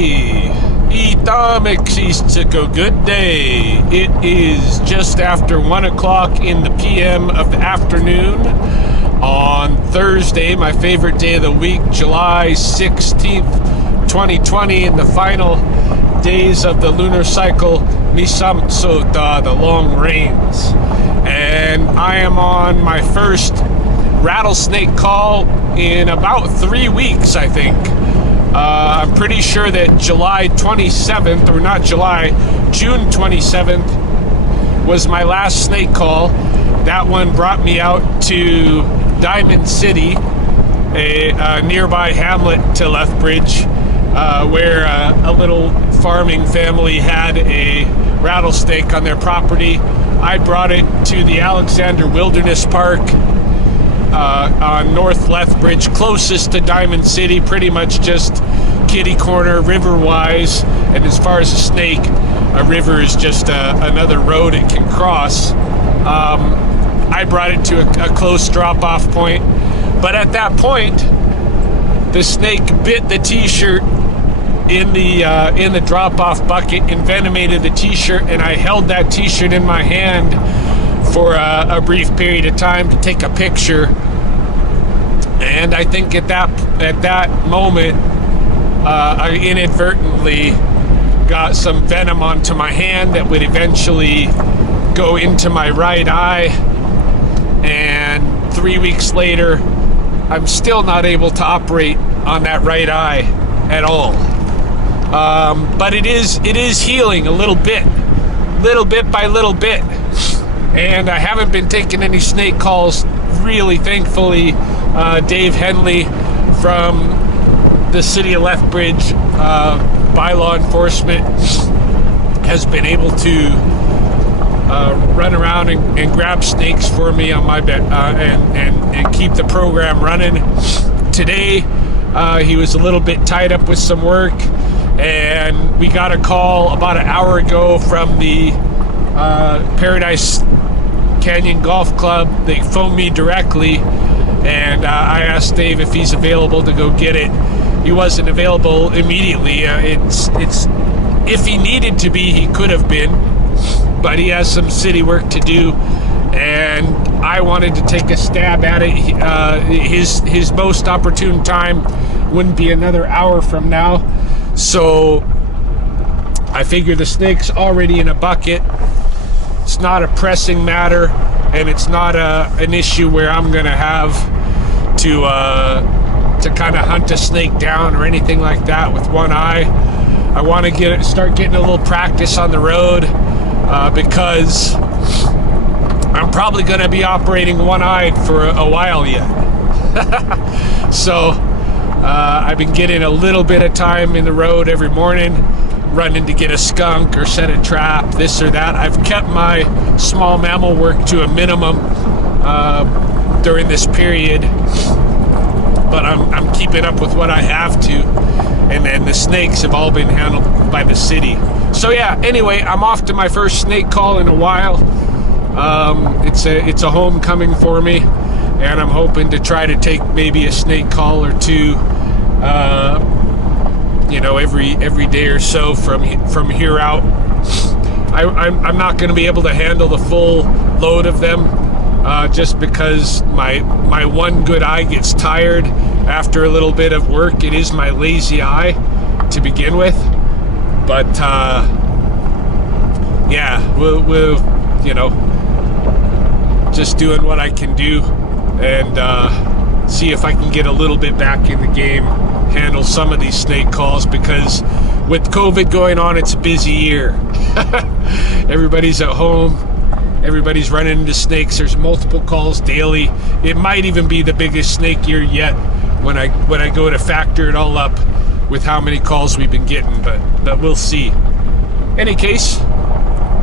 Hey, Itamexico, good day. It is just after 1 o'clock in the PM of the afternoon on Thursday, my favorite day of the week, July 16th, 2020, in the final days of the lunar cycle, Misamsota, the long rains. And I am on my first rattlesnake call in about 3 weeks, I think. I'm pretty sure that July 27th, or not July, June 27th was my last snake call. That one brought me out to Diamond City, a nearby hamlet to Lethbridge, where a little farming family had a rattlesnake on their property. I brought it to the Alexander Wilderness Park on North Lethbridge, closest to Diamond City, pretty much just kitty corner river-wise. And as far as a snake, a river is just another road it can cross. I brought it to a close drop-off point, but at that point, the snake bit the t-shirt in the drop-off bucket, envenomated the t-shirt, and I held that t-shirt in my hand for a brief period of time to take a picture. And I think at that moment, I inadvertently got some venom onto my hand that would eventually go into my right eye. And 3 weeks later, I'm still not able to operate on that right eye at all. But it is healing a little bit by little bit. And I haven't been taking any snake calls, really, thankfully. Dave Henley from the city of Lethbridge, by law enforcement, has been able to run around and grab snakes for me on my bed, and keep the program running. Today, he was a little bit tied up with some work, and we got a call about an hour ago from the Paradise Canyon Golf Club. They phoned me directly, and I asked Dave if he's available to go get it. He wasn't available immediately. It's if he needed to be, he could have been, but he has some city work to do, and I wanted to take a stab at it. His most opportune time wouldn't be another hour from now, so I figure the snake's already in a bucket. It's not a pressing matter, and it's not an issue where I'm gonna have to kind of hunt a snake down or anything like that with one eye. I want to start getting a little practice on the road, because I'm probably gonna be operating one-eyed for a while yet. So I've been getting a little bit of time in the road every morning, running to get a skunk or set a trap, this or that. I've kept my small mammal work to a minimum during this period, but I'm keeping up with what I have to, and then the snakes have all been handled by the city. So yeah, anyway, I'm off to my first snake call in a while. It's a homecoming for me, and I'm hoping to try to take maybe a snake call or two every day or so from here out. I'm not going to be able to handle the full load of them, just because my one good eye gets tired after a little bit of work. It is my lazy eye to begin with, but yeah, we'll just doing what I can do, and see if I can get a little bit back in the game, handle some of these snake calls, because with COVID going on, it's a busy year. Everybody's at home, everybody's running into snakes. There's multiple calls daily. It might even be the biggest snake year yet when I go to factor it all up with how many calls we've been getting, but we'll see. Any case,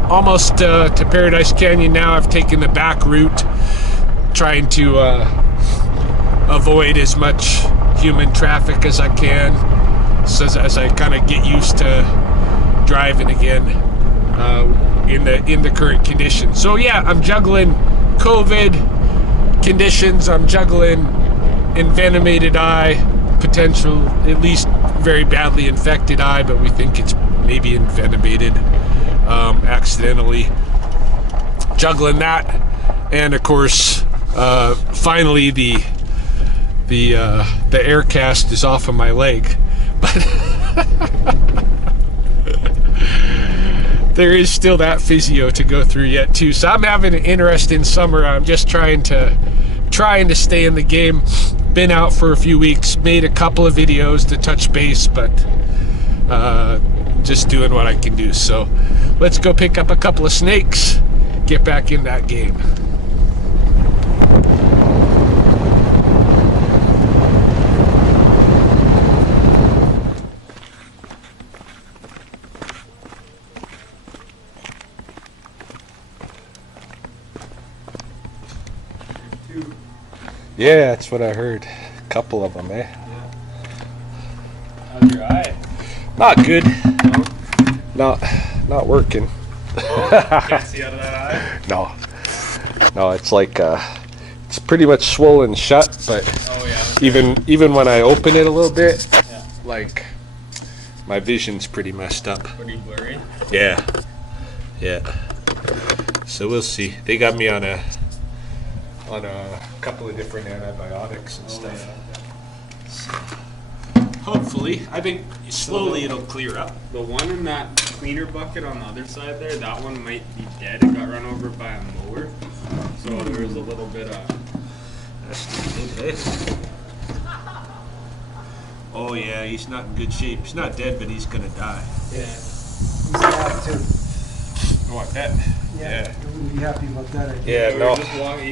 almost to Paradise Canyon now. I've taken the back route, trying to avoid as much human traffic as I can, so as I kind of get used to driving again in the current conditions. So yeah, I'm juggling COVID conditions, I'm juggling envenomated eye, potential, at least very badly infected eye, but we think it's maybe envenomated accidentally. Juggling that, and of course, finally the air cast is off of my leg, but there is still that physio to go through yet too. So I'm having an interesting summer. I'm just trying to stay in the game. Been out for a few weeks, made a couple of videos to touch base, but just doing what I can do. So let's go pick up a couple of snakes, get back in that game. Yeah, that's what I heard. A couple of them, eh? Yeah. How's your eye? Not good. No? Not working. Oh, can't see out of that eye? No, it's like it's pretty much swollen shut, but even when I open it a little bit, like my vision's pretty messed up. Pretty blurry? Yeah. So we'll see. They got me on a couple of different antibiotics and stuff. Yeah. So, hopefully, I think slowly it'll clear up. The one in that cleaner bucket on the other side there, that one might be dead. It got run over by a mower. So there was a little bit of... That's good, eh? Oh yeah, he's not in good shape. He's not dead, but he's gonna die. Yeah. He's sad too. Oh, I bet. Yeah. I wouldn't be happy about that. I think. Yeah, no.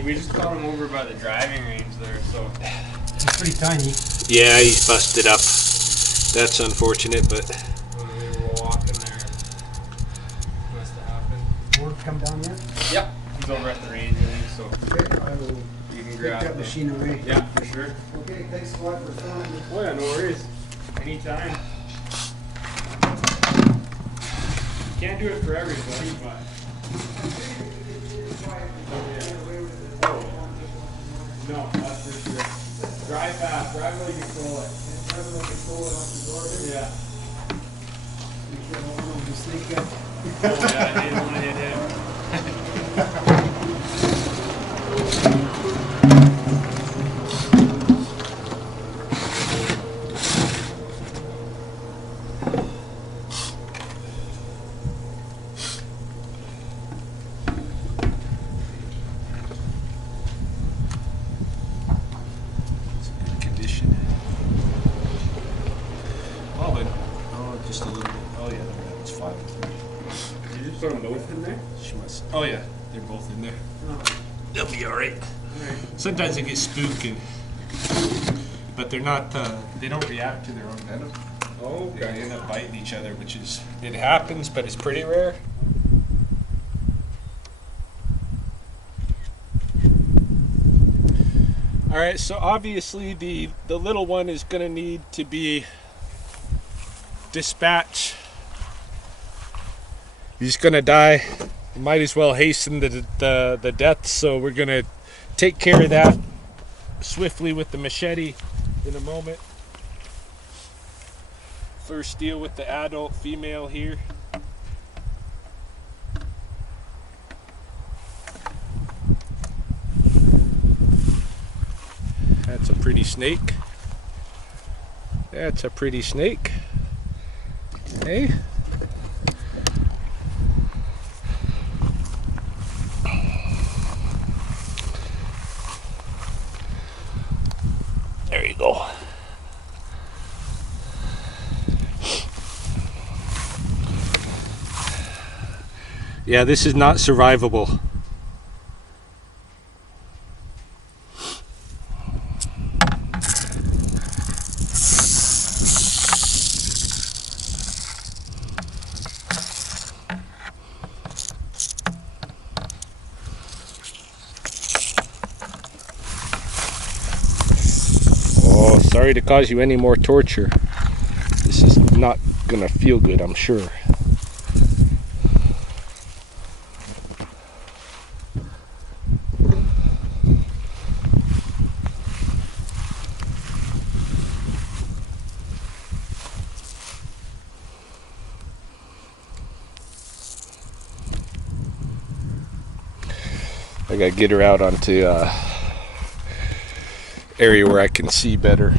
We just caught him over by the driving range there, so... He's pretty tiny. Yeah, he's busted up. That's unfortunate, but... When we were walking there, must have happened. Word come down yet? Yep. He's over at the range, I think, so... Okay, I will You can take grab that machine away. Yeah, for sure. Okay, thanks a lot for filming. Oh yeah, no worries. Anytime. Can't do it for everybody, but... No, that's for sure. Drive fast, drive while you control it. Drive like a bullet off the door here. Yeah. You can't hold on to sneak up. Oh yeah, I didn't want to hit him. Condition. Oh, but just a little bit. Oh yeah, that was 5 and 3. Did you just put them both in there? She must. Oh yeah, they're both in there. Oh. They'll be all right. Alright. Sometimes they get spooked, but they're not. They don't react to their own venom. Oh, They okay. end up biting each other, which is it happens, but it's pretty rare. All right, so obviously the little one is going to need to be dispatched. He's going to die. Might as well hasten the death, so we're going to take care of that swiftly with the machete in a moment. First deal with the adult female here. That's a pretty snake. That's a pretty snake. Hey? There you go. Yeah, this is not survivable. Oh, sorry to cause you any more torture. This is not gonna feel good, I'm sure. I gotta get her out onto area where I can see better.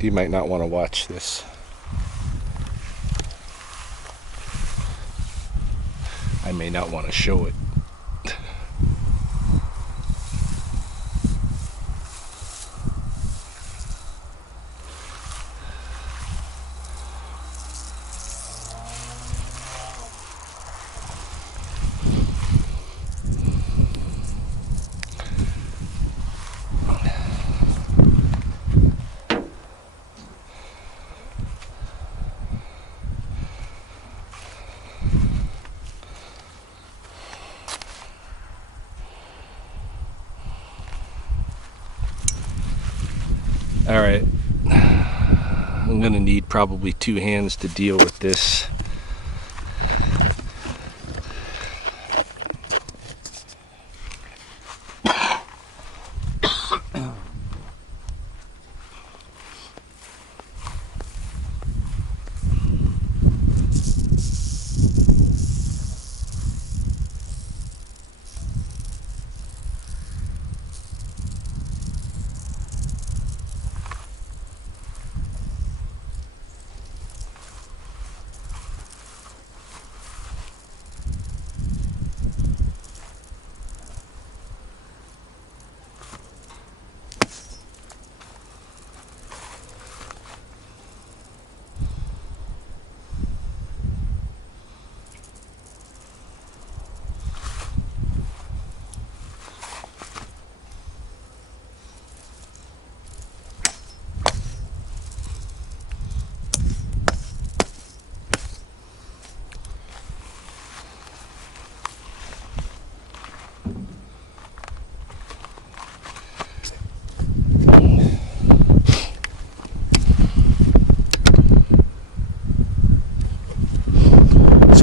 You might not want to watch this. I may not want to show it. All right, I'm gonna need probably 2 hands to deal with this.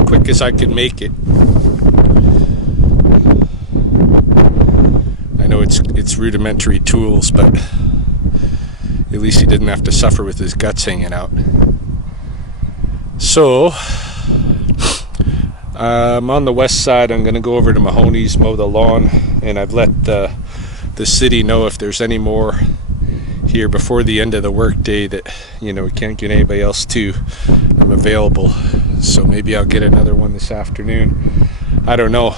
Quick as I can make it. I know it's rudimentary tools, but at least he didn't have to suffer with his guts hanging out. So on the west side, I'm gonna go over to Mahoney's, mow the lawn, and I've let the city know if there's any more here before the end of the workday that, you know, we can't get anybody else to. I'm available, so maybe I'll get another one this afternoon. I don't know.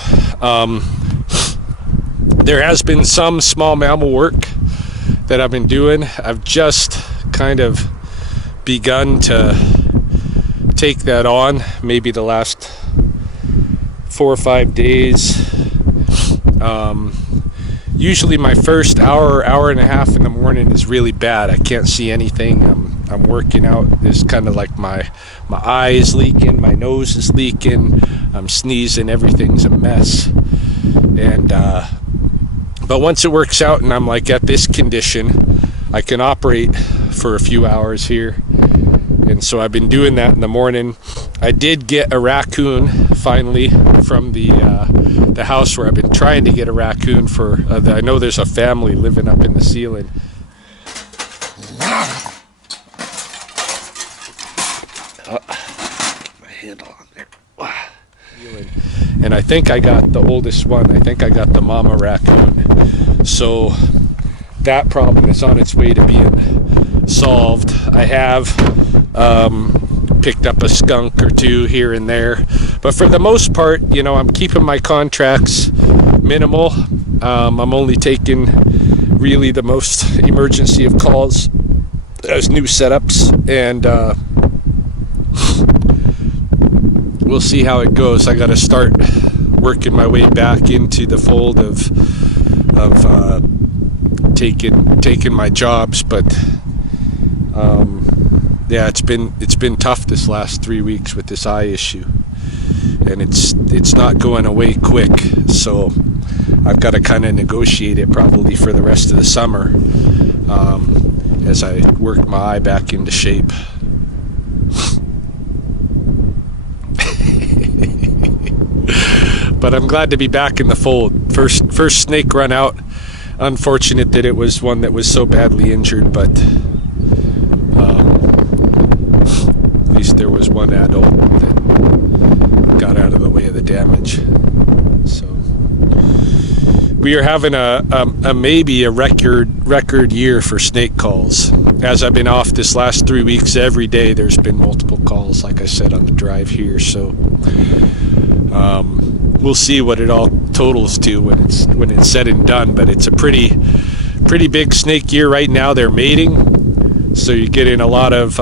There has been some small mammal work that I've been doing. I've just kind of begun to take that on, maybe the last 4 or 5 days. Usually my first hour and a half in the morning is really bad. I can't see anything. I'm working out. There's kind of like my eye is leaking, my nose is leaking, I'm sneezing, everything's a mess. And but once it works out and I'm like at this condition, I can operate for a few hours here. And so I've been doing that in the morning. I did get a raccoon finally from the house where I've been trying to get a raccoon for. I know there's a family living up in the ceiling. Get my hand on there. And I think I got the oldest one. I think I got the mama raccoon. So that problem is on its way to being solved. I have picked up a skunk or two here and there, but for the most part, you know, I'm keeping my contracts minimal. I'm only taking really the most emergency of calls as new setups, and we'll see how it goes. I got to start working my way back into the fold of taking my jobs, but yeah, it's been tough this last 3 weeks with this eye issue, and it's not going away quick. So I've got to kind of negotiate it probably for the rest of the summer as I work my eye back into shape. But I'm glad to be back in the fold. First snake run out. Unfortunate that it was one that was so badly injured, but at least there was one adult that got out of the way of the damage. we are having a maybe a record year for snake calls. As I've been off this last 3 weeks, every day there's been multiple calls, like I said, on the drive here. So we'll see what it all totals to when it's said and done. But it's a pretty big snake year right now. They're mating, so you're getting a lot of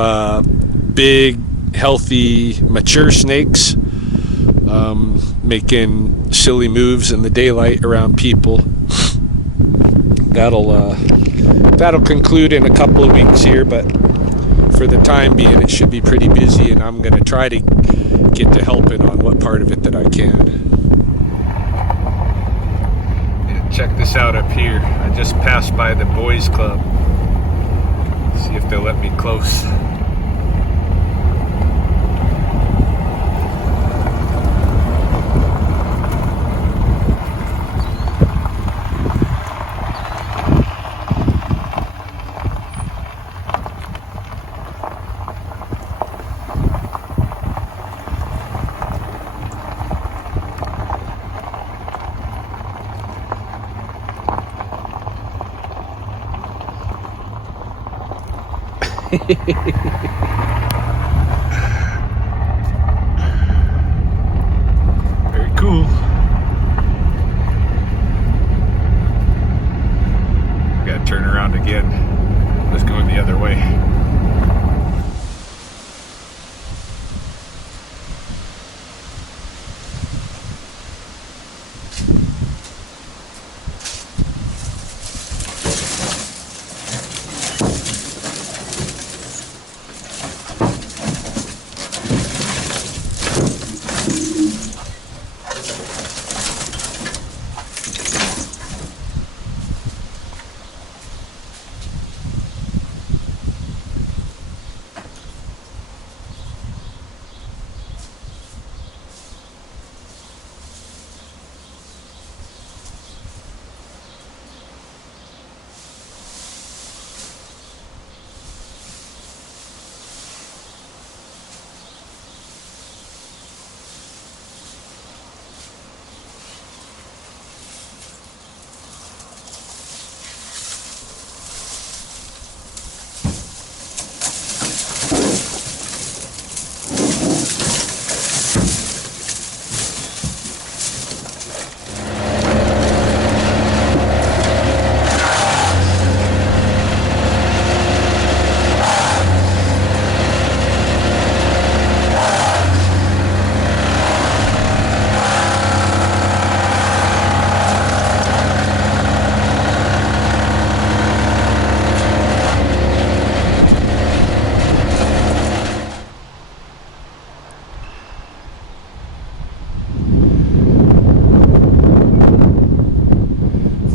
big, healthy, mature snakes making silly moves in the daylight around people. That'll conclude in a couple of weeks here, but for the time being it should be pretty busy, and I'm gonna try to get to helping on what part of it that I can. Yeah, check this out up here. I just passed by the boys club. See if they'll let me close. Very cool. Gotta turn around again. Let's go the other way.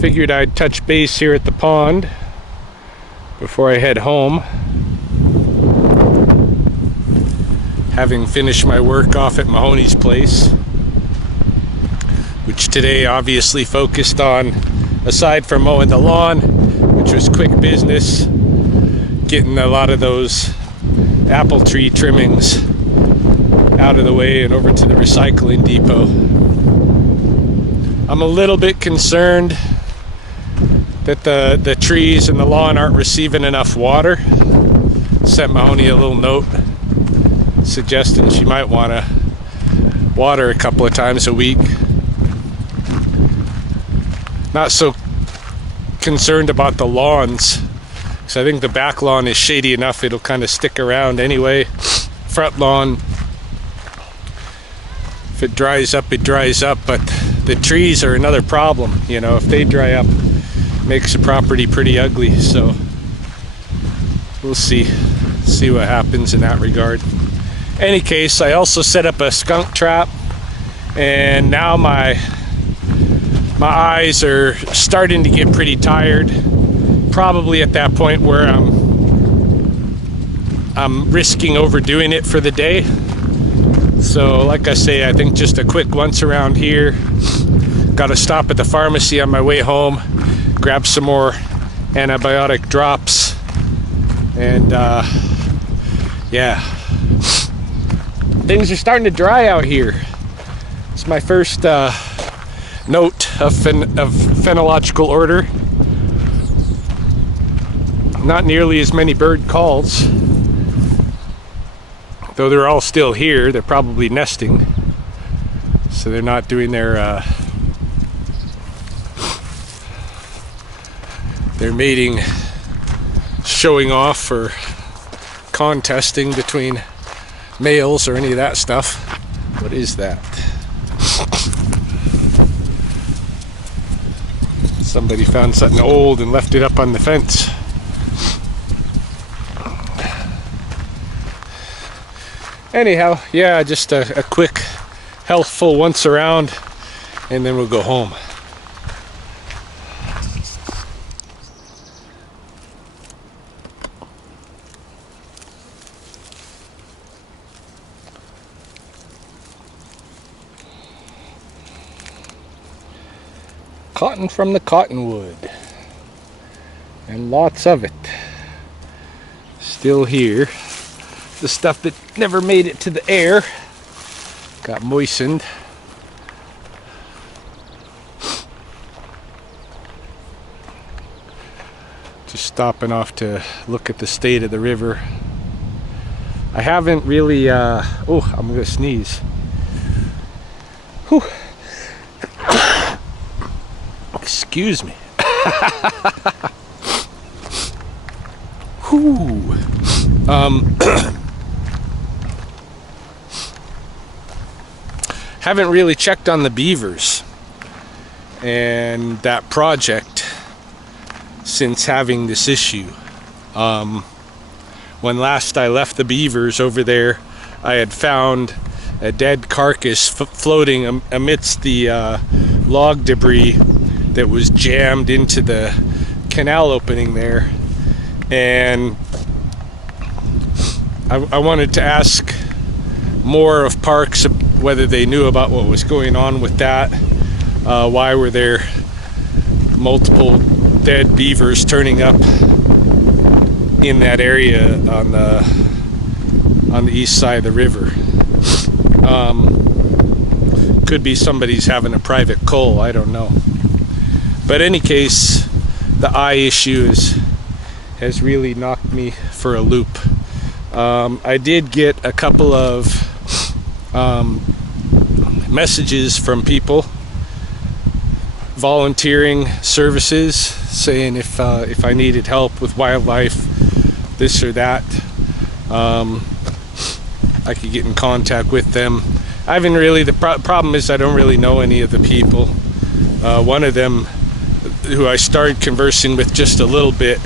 Figured I'd touch base here at the pond before I head home. Having finished my work off at Mahoney's place, which today obviously focused on, aside from mowing the lawn, which was quick business, getting a lot of those apple tree trimmings out of the way and over to the recycling depot. I'm a little bit concerned that the trees and the lawn aren't receiving enough water. Sent Mahoney a little note suggesting she might want to water a couple of times a week. Not so concerned about the lawns, because I think the back lawn is shady enough it'll kind of stick around anyway. Front lawn, if it dries up, it dries up, but the trees are another problem. You know, if they dry up, makes the property pretty ugly. So we'll see what happens in that regard. Any case, I also set up a skunk trap, and now my eyes are starting to get pretty tired, probably at that point where I'm risking overdoing it for the day. So like I say, I think just a quick once around here. Got to stop at the pharmacy on my way home, grab some more antibiotic drops, and yeah, things are starting to dry out here. It's my first note of phenological order. Not nearly as many bird calls, though they're all still here. They're probably nesting, so they're not doing their mating, showing off or contesting between males or any of that stuff. What is that? Somebody found something old and left it up on the fence. Anyhow, yeah, just a quick, healthful once around, and then we'll go home. Cotton from the cottonwood, and lots of it still here. The stuff that never made it to the air got moistened. Just stopping off to look at the state of the river. I haven't really oh, I'm gonna sneeze. Whew. Excuse me. Whew. Haven't really checked on the beavers and that project since having this issue. When last I left the beavers over there, I had found a dead carcass floating amidst the log debris that was jammed into the canal opening there, and I wanted to ask more of Parks whether they knew about what was going on with that. Why were there multiple dead beavers turning up in that area on the east side of the river? Could be somebody's having a private cull, I don't know. But in any case, the eye issue has really knocked me for a loop. I did get a couple of messages from people volunteering services saying if I needed help with wildlife, this or that, I could get in contact with them. I haven't really, the problem is I don't really know any of the people. One of them, who I started conversing with just a little bit,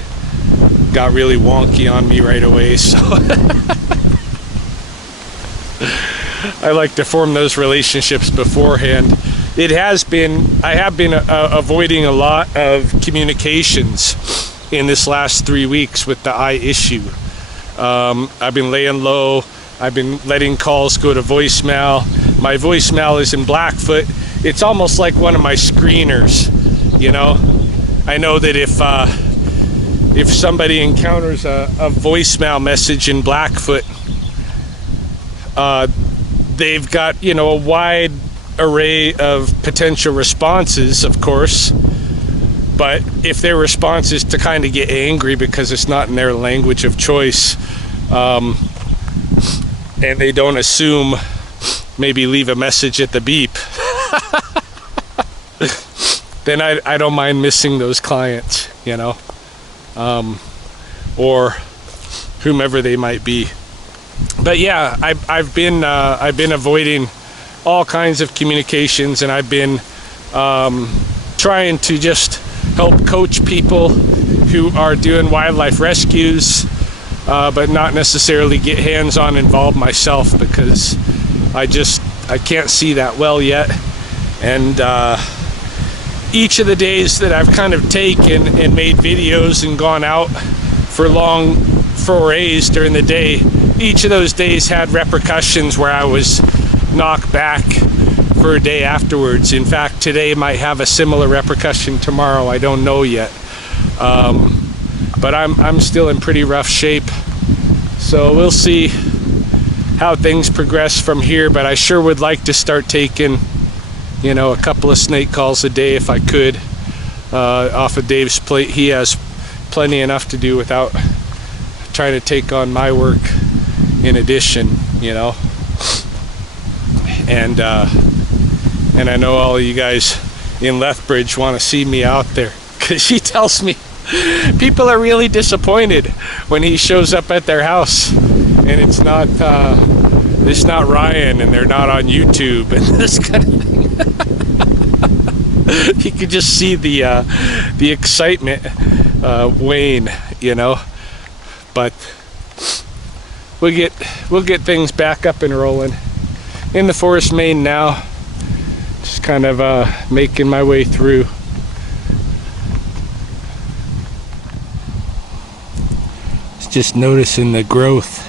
got really wonky on me right away, so I like to form those relationships beforehand. I have been avoiding a lot of communications in this last 3 weeks with the eye issue. I've been laying low. I've been letting calls go to voicemail. My voicemail is in Blackfoot. It's almost like one of my screeners, you know. I know that if somebody encounters a voicemail message in Blackfoot, they've got, you know, a wide array of potential responses, of course. But if their response is to kind of get angry because it's not in their language of choice, and they don't assume, maybe leave a message at the beep, then I don't mind missing those clients, you know, or whomever they might be. But yeah, I've been avoiding all kinds of communications, and I've been trying to just help coach people who are doing wildlife rescues, but not necessarily get hands-on involved myself, because I can't see that well yet. And each of the days that I've kind of taken and made videos and gone out for long forays during the day, each of those days had repercussions where I was knocked back for a day afterwards. In fact, today might have a similar repercussion. Tomorrow, I don't know yet. But I'm still in pretty rough shape, so we'll see how things progress from here. But I sure would like to start taking you know, a couple of snake calls a day if I could, off of Dave's plate. He has plenty enough to do without trying to take on my work in addition, you know. And I know all of you guys in Lethbridge want to see me out there, because he tells me people are really disappointed when he shows up at their house and it's not Ryan and they're not on YouTube and this kind of thing. You could just see the excitement wane, you know. But we'll get things back up and rolling in the Forest Main now. Just kind of making my way through. Just noticing the growth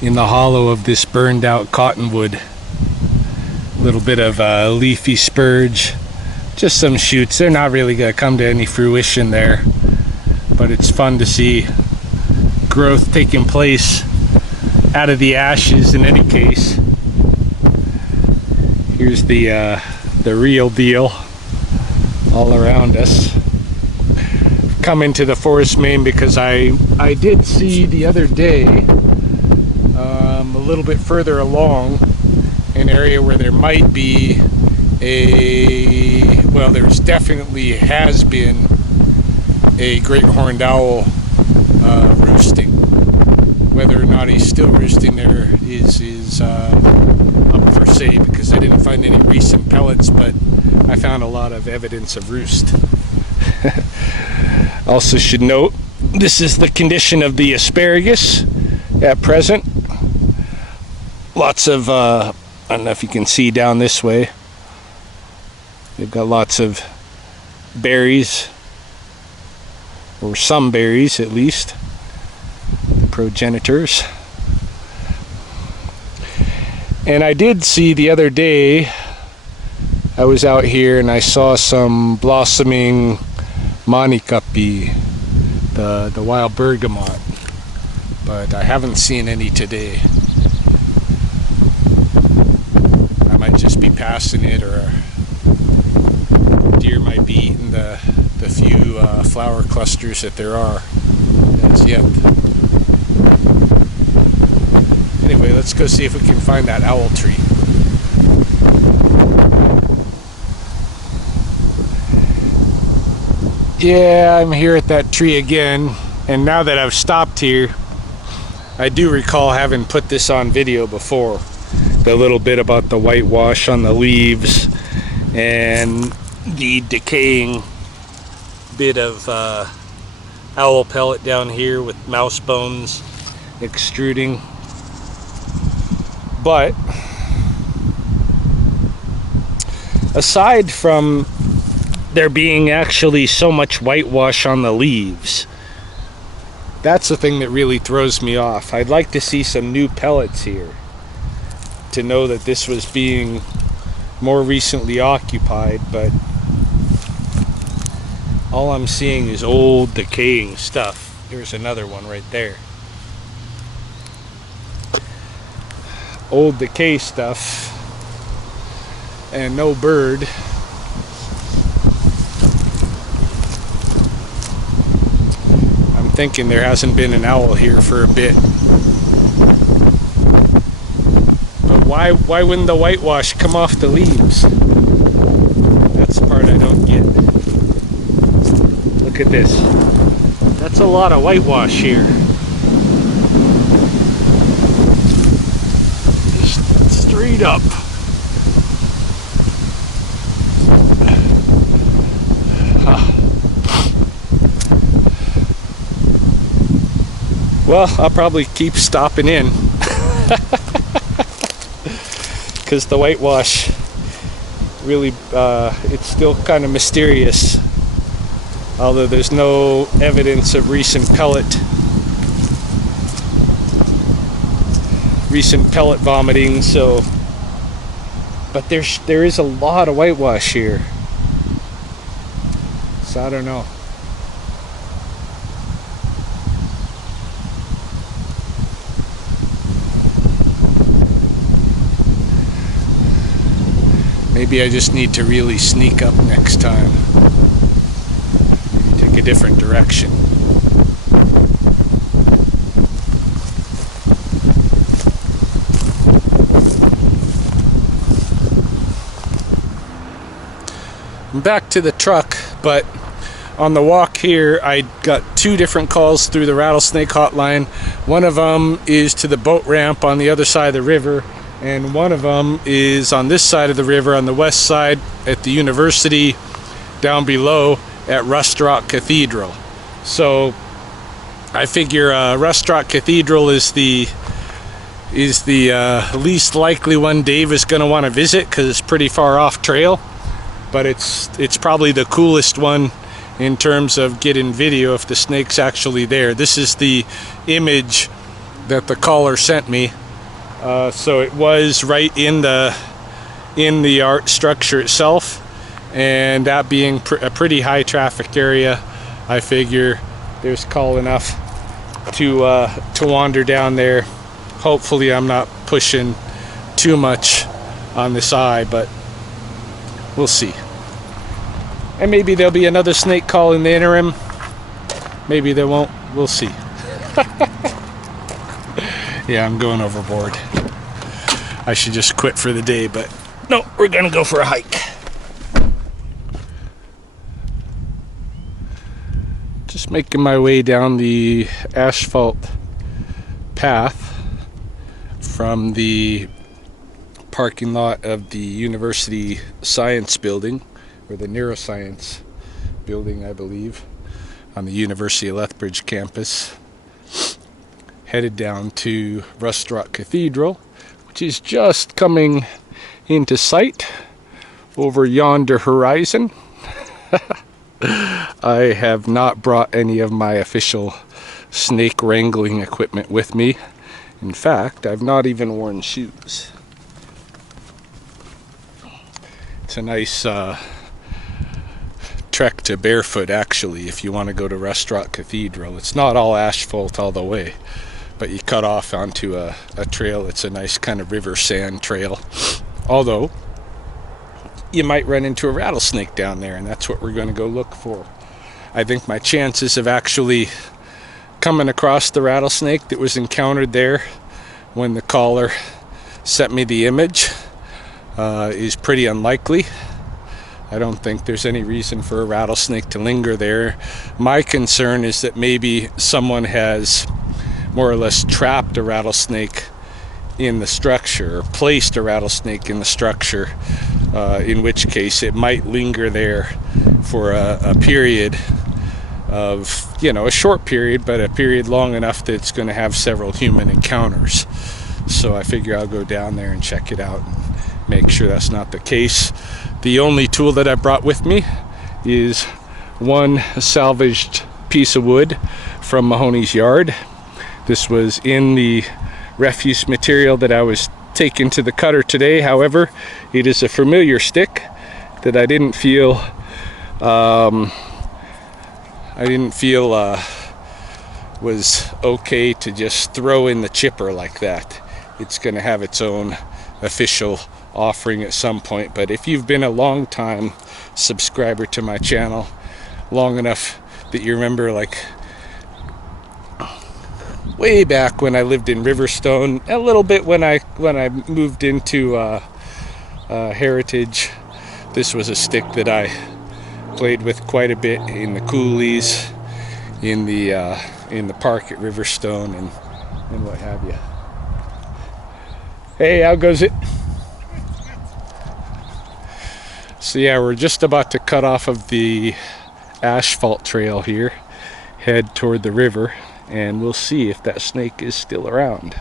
in the hollow of this burned out cottonwood. A little bit of leafy spurge, just some shoots. They're not really going to come to any fruition there, but it's fun to see growth taking place out of the ashes in any case. Here's the real deal all around us. Come into the Forest Main because I did see the other day, a little bit further along, an area where there might be there's definitely has been a great horned owl roosting. Whether or not he's still roosting there is up for say, because I didn't find any recent pellets, but I found a lot of evidence of roost. Also should note, this is the condition of the asparagus at present. Lots of, I don't know if you can see down this way, they've got lots of berries, or some berries at least, the progenitors. And I did see the other day, I was out here and I saw some blossoming Mahoney, the wild bergamot, but I haven't seen any today. I might just be passing it, or deer might be eating the few flower clusters that there are as yet. Anyway, let's go see if we can find that owl tree. Yeah, I'm here at that tree again, and now that I've stopped here, I do recall having put this on video before. The little bit about the whitewash on the leaves and the decaying bit of owl pellet down here with mouse bones extruding. But aside from there being actually so much whitewash on the leaves, that's the thing that really throws me off. I'd like to see some new pellets here to know that this was being more recently occupied, but all I'm seeing is old decaying stuff. There's another one right there. Old decay stuff and no bird. I'm thinking there hasn't been an owl here for a bit. But why wouldn't the whitewash come off the leaves? That's the part I don't get. Look at this. That's a lot of whitewash here. Just straight up. Well, I'll probably keep stopping in because the whitewash really, it's still kind of mysterious, although there's no evidence of recent pellet vomiting. So, but there is a lot of whitewash here, so I don't know. Maybe I just need to really sneak up next time. Maybe take a different direction. I'm back to the truck, but on the walk here, I got 2 different calls through the rattlesnake hotline. One of them is to the boat ramp on the other side of the river, and one of them is on this side of the river, on the west side at the university down below at Rust Rock Cathedral. So I figure Rust Rock Cathedral is the least likely one Dave is going to want to visit because it's pretty far off trail, but it's probably the coolest one in terms of getting video if the snake's actually there. This is the image that the caller sent me. So it was right in the art structure itself, and that being a pretty high traffic area, I figure there's call enough to wander down there. Hopefully I'm not pushing too much on this eye, but we'll see. And maybe there'll be another snake call in the interim. Maybe there won't. We'll see. Yeah, I'm going overboard. I should just quit for the day, but no, we're gonna go for a hike. Just making my way down the asphalt path from the parking lot of the University Science Building, or the Neuroscience Building, I believe, on the University of Lethbridge campus. Headed down to Rust Rock Cathedral, which is just coming into sight over yonder horizon. I have not brought any of my official snake wrangling equipment with me. In fact, I've not even worn shoes. It's a nice trek to barefoot, actually, if you want to go to Rust Rock Cathedral. It's not all asphalt all the way, but you cut off onto a trail. It's a nice kind of river sand trail. Although, you might run into a rattlesnake down there, and that's what we're going to go look for. I think my chances of actually coming across the rattlesnake that was encountered there when the caller sent me the image is pretty unlikely. I don't think there's any reason for a rattlesnake to linger there. My concern is that maybe someone has more or less trapped a rattlesnake in the structure, or placed a rattlesnake in the structure, in which case it might linger there for a period of, a short period, but a period long enough that it's going to have several human encounters. So I figure I'll go down there and check it out and make sure that's not the case. The only tool that I brought with me is one salvaged piece of wood from Mahoney's yard. This was in the refuse material that I was taking to the cutter today. However, it is a familiar stick that I didn't feel was okay to just throw in the chipper like that. It's going to have its own official offering at some point, but if you've been a long time subscriber to my channel, long enough that you remember, like way back when I lived in Riverstone, a little bit when I moved into Heritage, this was a stick that I played with quite a bit in the coulees, in the park at Riverstone, and what have you. Hey, how goes it? So yeah, we're just about to cut off of the asphalt trail here, head toward the river, and we'll see if that snake is still around.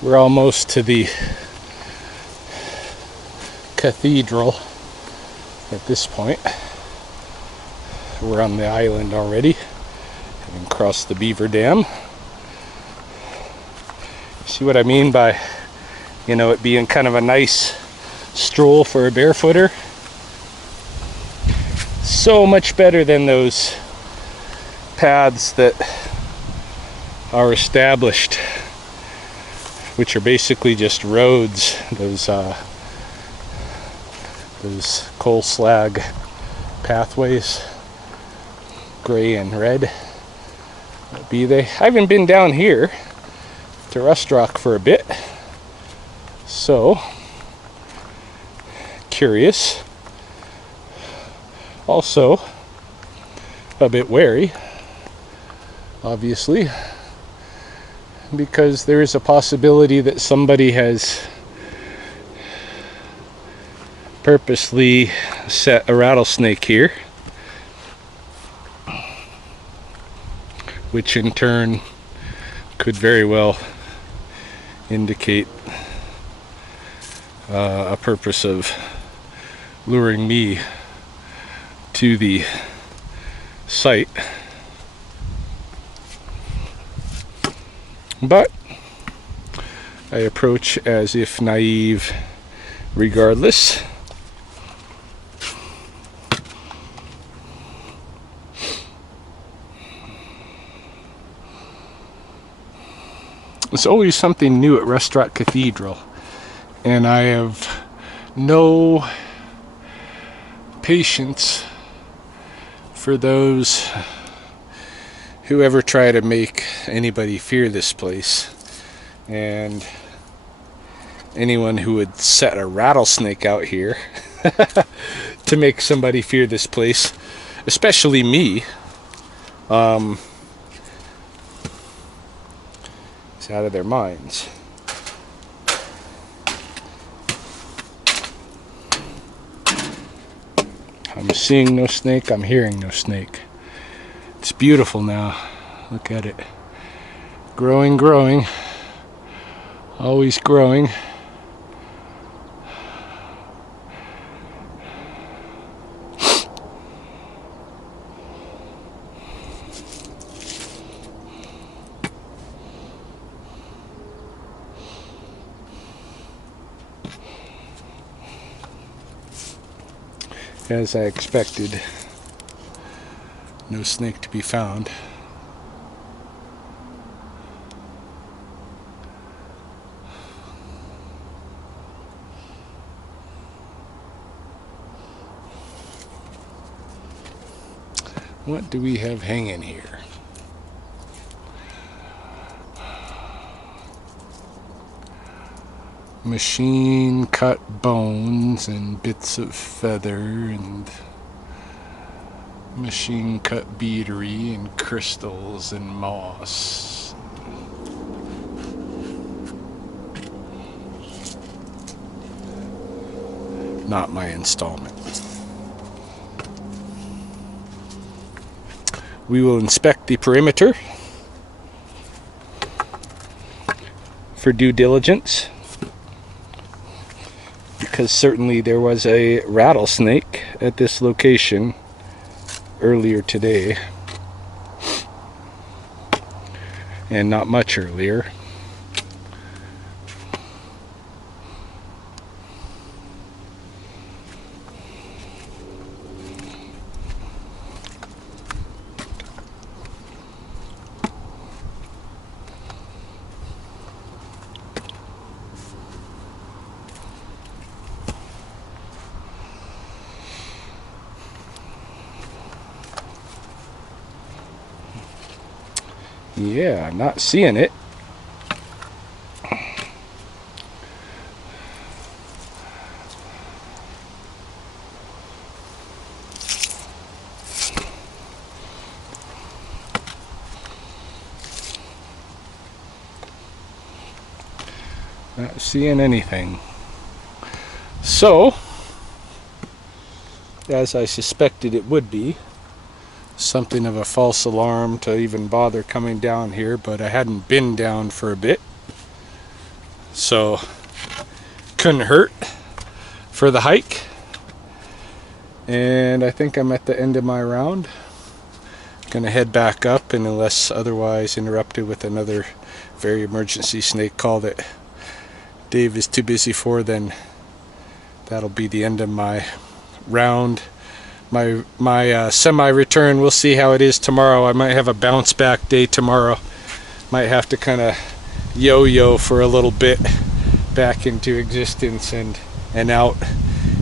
We're almost to the cathedral at this point. We're on the island already, having crossed the beaver dam. See what I mean by, you know, it being kind of a nice stroll for a barefooter? So much better than those paths that are established, which are basically just roads. Those coal slag pathways, gray and red. Be they? I haven't been down here to Rust Rock for a bit, so curious. Also a bit wary, obviously, because there is a possibility that somebody has purposely set a rattlesnake here, which in turn could very well indicate a purpose of luring me to the site. But I approach as if naive regardless. There's always something new at Rust Rock Cathedral, and I have no patience for those who ever try to make anybody fear this place, and anyone who would set a rattlesnake out here to make somebody fear this place, especially me, is out of their minds. I'm seeing no snake, I'm hearing no snake. It's beautiful now. Look at it. Growing, growing. Always growing. As I expected, no snake to be found. What do we have hanging here? Machine cut bones and bits of feather and machine cut beatery and crystals and moss. Not my installment. We will inspect the perimeter for due diligence, because certainly there was a rattlesnake at this location earlier today, and not much earlier. Yeah, not seeing it. Not seeing anything. So, as I suspected it would be, something of a false alarm to even bother coming down here, but I hadn't been down for a bit, so couldn't hurt for the hike. And I think I'm at the end of my round. Gonna head back up, and unless otherwise interrupted with another very emergency snake call that Dave is too busy for, then that'll be the end of my round, my semi-return. We'll see how it is tomorrow. I might have a bounce back day tomorrow. Might have to kind of yo-yo for a little bit back into existence and out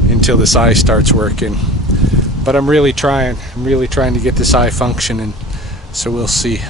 until this eye starts working. But I'm really trying to get this eye functioning, so we'll see.